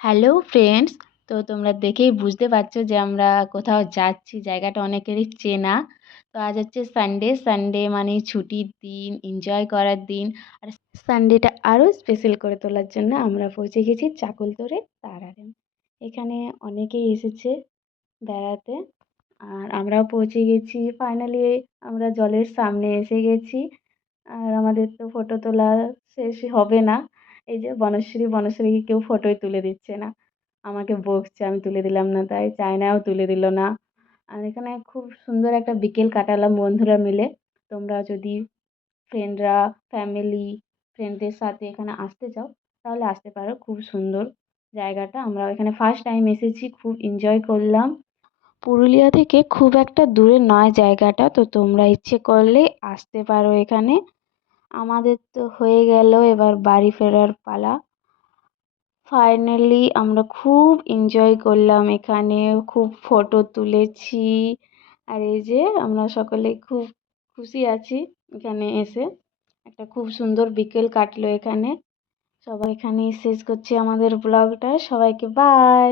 Hello friends. তো তোমরা দেখেই বুঝতে পারছো যে আমরা কোথাও যাচ্ছি, জায়গাটা অনেকেরই চেনা। তো আজ হচ্ছে সানডে। সানডে মানে ছুটির দিন, এনজয় করার দিন। আর সানডেটা আরও স্পেশাল করে তোলার জন্য আমরা পৌঁছে গেছি চাকলতোড়ে তারারাম। এখানে অনেকেই এসেছে বেড়াতে। আর আমরাও পৌঁছে গেছি ফাইনালি। আমরা জলের সামনে এসে গেছি। আর আমাদের তো ফটো তোলা শেষ হবে না। এই যে বনশ্রীকে কেউ ফটোই তুলে দিচ্ছে না। আমাকে বকছে আমি তুলে দিলাম না, তাই চায়নাও তুলে দিল না। আর এখানে খুব সুন্দর একটা বিকেল কাটালাম বন্ধুরা মিলে। তোমরা যদি ফ্রেন্ডরা, ফ্যামিলি, ফ্রেন্ডদের সাথে এখানে আসতে চাও তাহলে আসতে পারো। খুব সুন্দর জায়গাটা। আমরা এখানে ফার্স্ট টাইম এসেছি, খুব এনজয় করলাম। পুরুলিয়া থেকে খুব একটা দূরে নয় জায়গাটা, তো তোমরা ইচ্ছে করলে আসতে পারো এখানে। আমাদের তো হয়ে গেল, এবার বাড়ি ফেরার পালা। ফাইনালি আমরা খুব এনজয় করলাম এখানে, খুব ফটো তুলেছি। আর এই যে আমরা সকলে খুব খুশি আছি এখানে এসে। একটা খুব সুন্দর বিকেল কাটলো এখানে। সবাই এখানেই শেষ করছি আমাদের ব্লগটা। সবাইকে বাই।